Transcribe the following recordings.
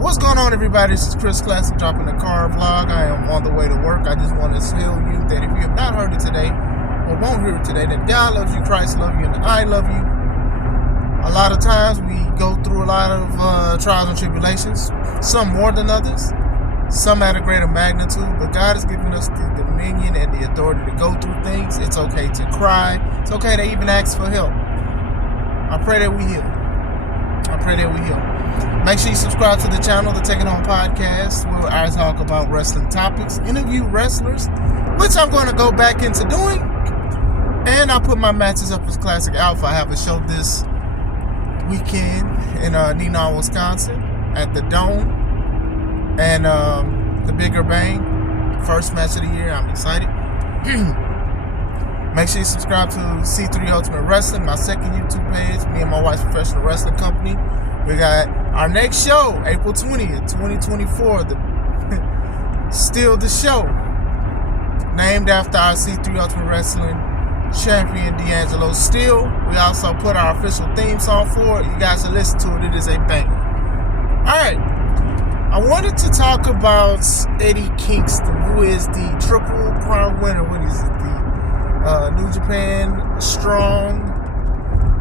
What's going on, everybody? This is Chris Classic dropping the car vlog. I am on the way to work. I just want to tell you that if you have not heard it today, or won't hear it today, that God loves you, Christ loves you, and I love you. A lot of times we go through a lot of trials and tribulations, some more than others, some at a greater magnitude, but God has given us the dominion and the authority to go through things. It's okay to cry. It's okay to even ask for help. I pray that we heal. Make sure you subscribe to the channel, the Taking On Podcast, where I talk about wrestling topics, interview wrestlers, which I'm going to go back into doing. And I'll put my matches up as Classic Alpha. I have a show this weekend in Neenah, Wisconsin at the Dome and the Bigger Bang. First match of the year. I'm excited. Make sure you subscribe to C3 Ultimate Wrestling, my second YouTube page, me and my wife's professional wrestling company. We got our next show, April 20th, 2024, Still the Show, named after our C3 Ultimate Wrestling champion, D'Angelo Steele. We also put our official theme song for it. You guys should listen to it. It is a banger. Alright, I wanted to talk about Eddie Kingston, who is the Triple Crown winner. What is it? The New Japan Strong,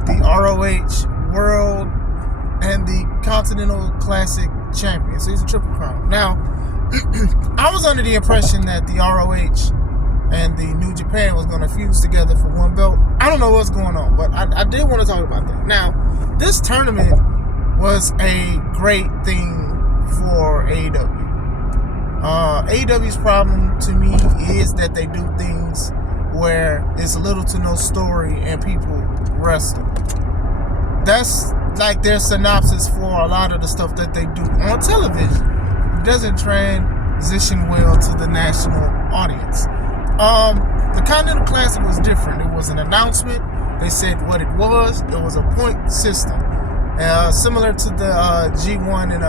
the ROH World, and the Continental Classic champion. So he's a Triple Crown. Now, I was under the impression that the ROH and the New Japan was going to fuse together for one belt. I don't know what's going on, but I did want to talk about that. Now, this tournament was a great thing for AEW. AEW's problem to me is that they do things where it's little to no story and people wrestle. That's like their synopsis for a lot of the stuff that they do on television. It doesn't transition well to the national audience. The Continental Classic was different. It was an announcement. They said what it was. It was a point system, similar to the G1 in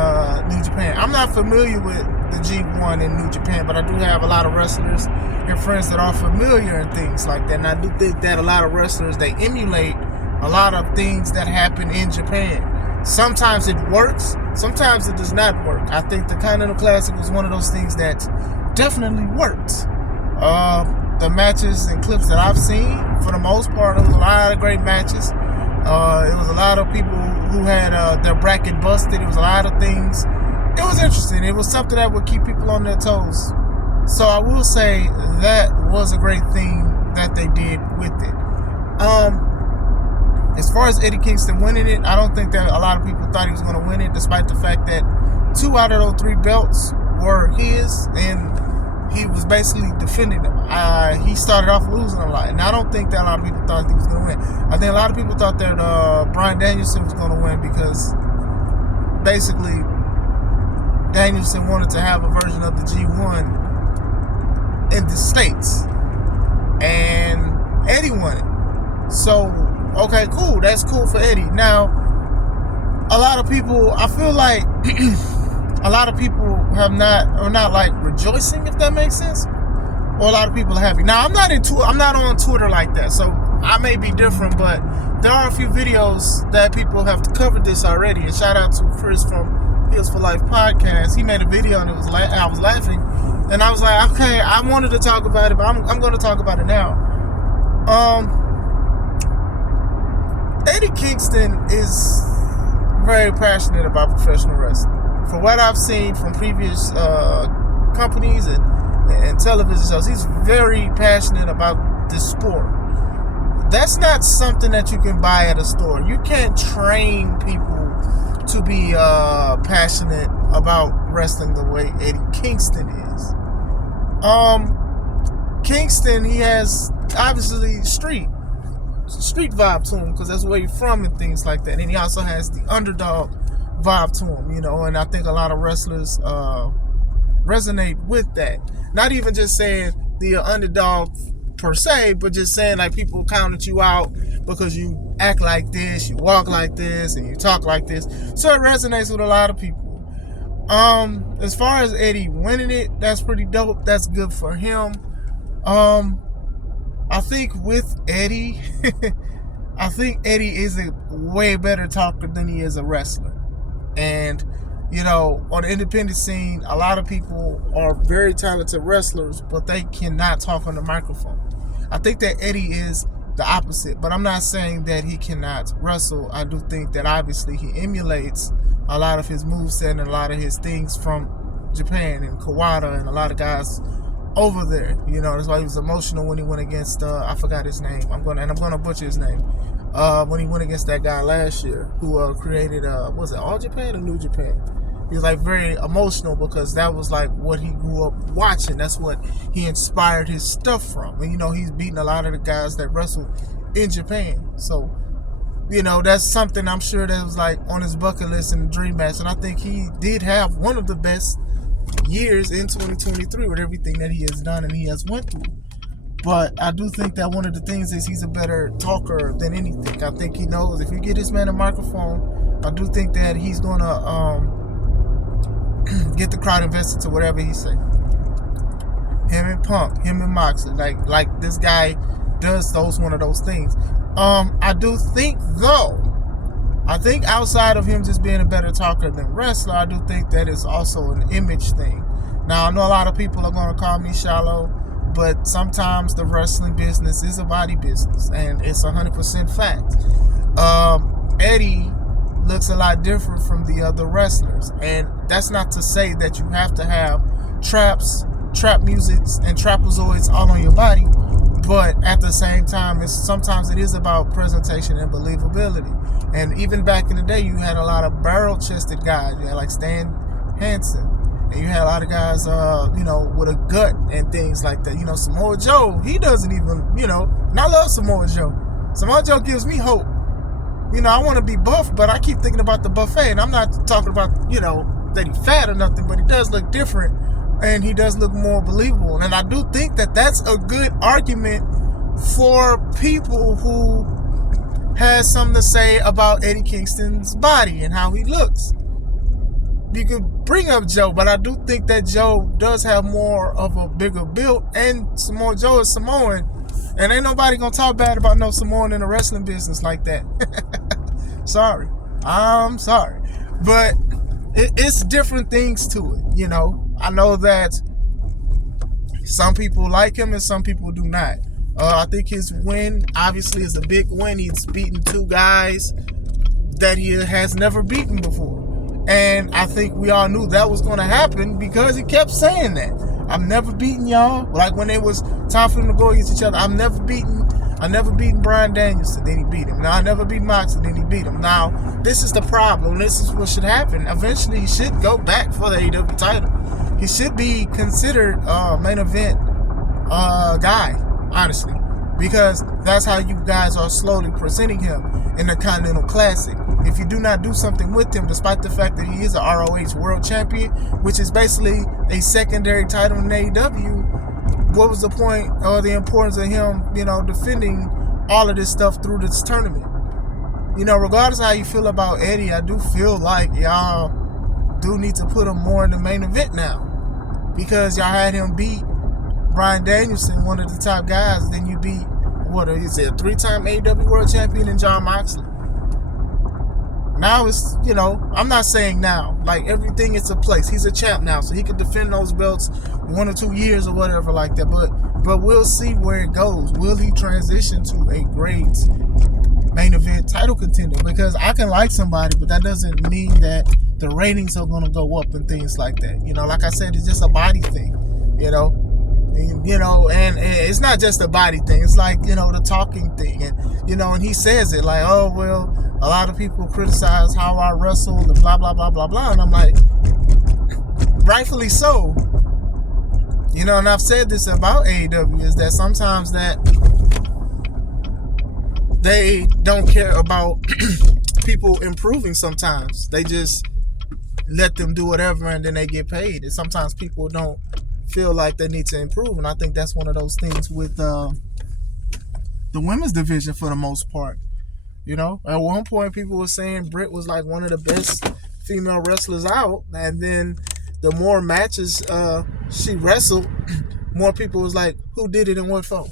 New Japan. I'm not familiar with the G1 in New Japan, but I do have a lot of wrestlers and friends that are familiar and things like that. And I do think that a lot of wrestlers, they emulate a lot of things that happen in Japan. Sometimes it works, sometimes it does not work. I think the Continental Classic was one of those things that definitely worked. The matches and clips that I've seen, for the most part, it was a lot of great matches. It was a lot of people who had their bracket busted. It was a lot of things. It was interesting. It was something that would keep people on their toes. So I will say that was a great thing that they did with it. As far as Eddie Kingston winning it, I don't think that a lot of people thought he was going to win it, despite the fact that 2 out of those 3 belts were his, and he was basically defending them. He started off losing a lot, and I don't think that a lot of people thought he was going to win. I think a lot of people thought that Bryan Danielson was going to win because basically Danielson wanted to have a version of the G1 in the States, and Eddie won it. So, okay, cool. That's cool for Eddie. Now, a lot of people, I feel like a lot of people are not like rejoicing, if that makes sense. Or a lot of people are happy. Now, I'm not on Twitter like that, so I may be different, but there are a few videos that people have covered this already. And shout out to Chris from Heels for Life podcast. He made a video and I was laughing, and I was like, okay, I wanted to talk about it, but I'm going to talk about it now. Eddie Kingston is very passionate about professional wrestling. For what I've seen from previous companies and television shows, he's very passionate about this sport. That's not something that you can buy at a store. You can't train people to be passionate about wrestling the way Eddie Kingston is. Kingston, he has obviously street vibe to him because that's where he's from and things like that. And he also has the underdog vibe to him, you know, and I think a lot of wrestlers resonate with that. Not even just saying the underdog per se, but just saying like people counted you out because you act like this, you walk like this, and you talk like this. So it resonates with a lot of people. As far as Eddie winning it, that's pretty dope. That's good for him. I think with Eddie, I think Eddie is a way better talker than he is a wrestler. And You know, on the independent scene, a lot of people are very talented wrestlers, but they cannot talk on the microphone. I think that Eddie is the opposite, but I'm not saying that he cannot wrestle. I do think that obviously he emulates a lot of his moveset and a lot of his things from Japan and Kawada and a lot of guys over there. You know, that's why he was emotional when he went against I forgot his name. I'm gonna butcher his name. When he went against that guy last year who created was it All Japan or New Japan? He was like very emotional because that was like what he grew up watching. That's what he inspired his stuff from. And you know, he's beaten a lot of the guys that wrestled in Japan. So, you know, that's something I'm sure that was like on his bucket list in the dream match. And I think he did have one of the best years in 2023 with everything that he has done and he has went through. But I do think that one of the things is he's a better talker than anything. I think he knows if you get this man a microphone, I do think that he's gonna get the crowd invested to whatever he say. Him and Punk, him and Moxley, like this guy does one of those things. I do think though, I think outside of him just being a better talker than wrestler, I do think that is also an image thing. Now I know a lot of people are gonna call me shallow, but sometimes the wrestling business is a body business, and it's 100% fact. Eddie looks a lot different from the other wrestlers, and that's not to say that you have to have trap musics and trapezoids all on your body, but at the same time, sometimes it is about presentation and believability. And even back in the day, you had a lot of barrel-chested guys. You had like Stan Hansen, and you had a lot of guys, you know, with a gut and things like that. You know, Samoa Joe, he doesn't even, you know, and I love Samoa Joe. Samoa Joe gives me hope. You know, I want to be buff, but I keep thinking about the buffet, and I'm not talking about, you know, that he's fat or nothing, but he does look different, and he does look more believable. And I do think that that's a good argument for people who has something to say about Eddie Kingston's body and how he looks. You could bring up Joe, but I do think that Joe does have more of a bigger build, and Samoa Joe is Samoan, and ain't nobody gonna talk bad about no Samoan in the wrestling business like that. Sorry. I'm sorry. But it's different things to it, you know. I know that some people like him and some people do not. I think his win obviously is a big win. He's beaten two guys that he has never beaten before. And I think we all knew that was going to happen because he kept saying that. I'm never beating y'all. Like when it was time for them to go against each other, I never beaten Bryan Danielson, then he beat him. Now I never beat Moxley, then he beat him. Now, this is the problem. This is what should happen. Eventually, he should go back for the AEW title. He should be considered main event guy, honestly, because that's how you guys are slowly presenting him in the Continental Classic. If you do not do something with him, despite the fact that he is a ROH World Champion, which is basically a secondary title in AEW, what was the point or the importance of him, you know, defending all of this stuff through this tournament? You know, regardless of how you feel about Eddie, I do feel like y'all do need to put him more in the main event now, because y'all had him beat Bryan Danielson, one of the top guys. Then you beat, what is it, a 3-time AEW World Champion in Jon Moxley. Now it's, you know, I'm not saying now, like everything is a place. He's a champ now, so he can defend those belts 1 or 2 years or whatever like that. But we'll see where it goes. Will he transition to a great main event title contender? Because I can like somebody, but that doesn't mean that the ratings are going to go up and things like that. You know, like I said, it's just a body thing, you know. And, you know, and it's not just a body thing. It's like, you know, the talking thing. And, you know, and he says it like, oh, well, a lot of people criticize how I wrestle and blah, blah, blah, blah, blah. And I'm like, rightfully so. You know, and I've said this about AEW, is that sometimes that they don't care about people improving sometimes. They just let them do whatever and then they get paid. And sometimes people don't feel like they need to improve. And I think that's one of those things with the women's division for the most part. You know, at one point people were saying Britt was like one of the best female wrestlers out, and then the more matches she wrestled, more people was like, who did it and what for?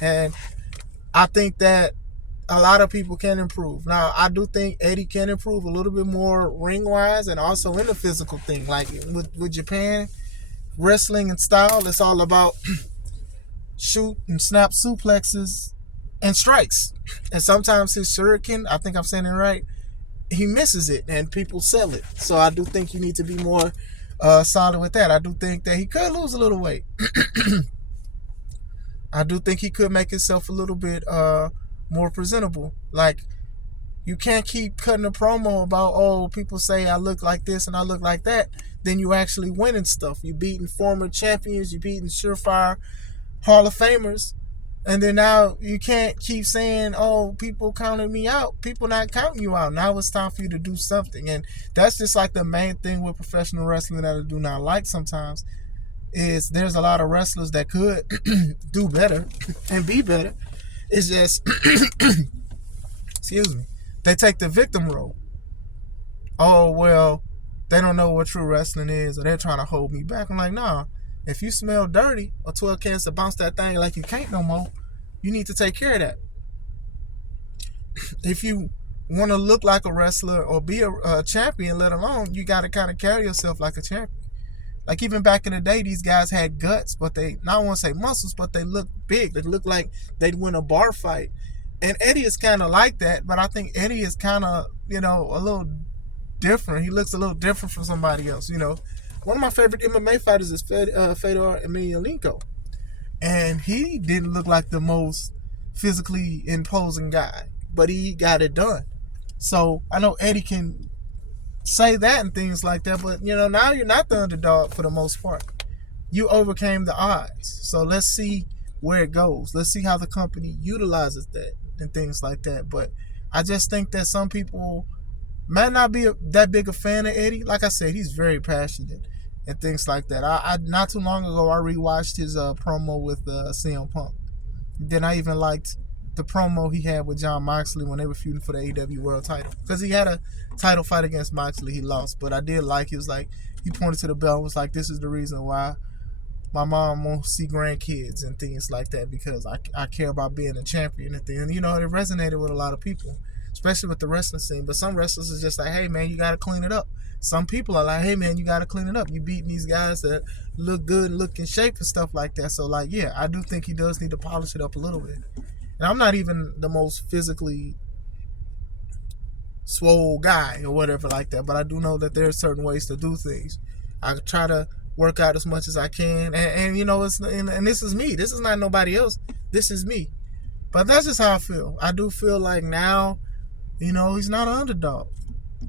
And I think that a lot of people can improve. Now, I do think Eddie can improve a little bit more ring-wise and also in the physical thing. Like with Japan, wrestling and style, it's all about shoot and snap suplexes and strikes. And sometimes his shuriken, I think I'm saying it right, he misses it and people sell it. So I do think you need to be more solid with that. I do think that he could lose a little weight. I do think he could make himself a little bit more presentable. Like, you can't keep cutting a promo about, oh, people say I look like this and I look like that. Then you actually winning stuff. You beating former champions. You beating surefire Hall of Famers. And then now you can't keep saying, oh, people counted me out. People not counting you out. Now it's time for you to do something. And that's just like the main thing with professional wrestling that I do not like sometimes, is there's a lot of wrestlers that could do better and be better. It's just, excuse me, they take the victim role. Oh, well, they don't know what true wrestling is, or they're trying to hold me back. I'm like, nah. If you smell dirty or 12 cans to bounce that thing like you can't no more, you need to take care of that. If you want to look like a wrestler or be a champion, let alone, you got to kind of carry yourself like a champion. Like, even back in the day, these guys had guts, but they, not want to say muscles, but they looked big. They looked like they'd win a bar fight. And Eddie is kind of like that, but I think Eddie is kind of, a little different. He looks a little different from somebody else, One of my favorite MMA fighters is Fedor Emelianenko. And he didn't look like the most physically imposing guy, but he got it done. So I know Eddie can say that and things like that, but now you're not the underdog for the most part. You overcame the odds. So let's see where it goes. Let's see how the company utilizes that and things like that. But I just think that some people might not be that big a fan of Eddie. Like I said, he's very passionate and things like that. I not too long ago, I rewatched his promo with CM Punk. Then I even liked the promo he had with Jon Moxley when they were feuding for the AEW World title. Because he had a title fight against Moxley, he lost. But I did like, he was like, he pointed to the belt and was like, this is the reason why my mom won't see grandkids and things like that, because I care about being a champion and things. And, it resonated with a lot of people, especially with the wrestling scene. But some wrestlers is just like, hey, man, you got to clean it up. Some people are like, hey, man, you got to clean it up. You beating these guys that look good and look in shape and stuff like that. So, like, yeah, I do think he does need to polish it up a little bit. And I'm not even the most physically swole guy or whatever like that, but I do know that there are certain ways to do things. I try to work out as much as I can, and and this is me. This is not nobody else. This is me. But that's just how I feel. I do feel like now, he's not an underdog.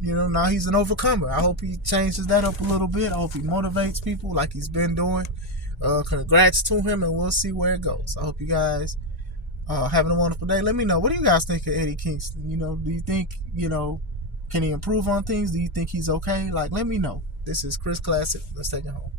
Now he's an overcomer. I hope he changes that up a little bit. I hope he motivates people like he's been doing. Congrats to him, and we'll see where it goes. I hope you guys having a wonderful day. Let me know, what do you guys think of Eddie Kingston? Do you think, can he improve on things? Do you think he's okay? Like, let me know. This is Chris Classic. Let's take it home.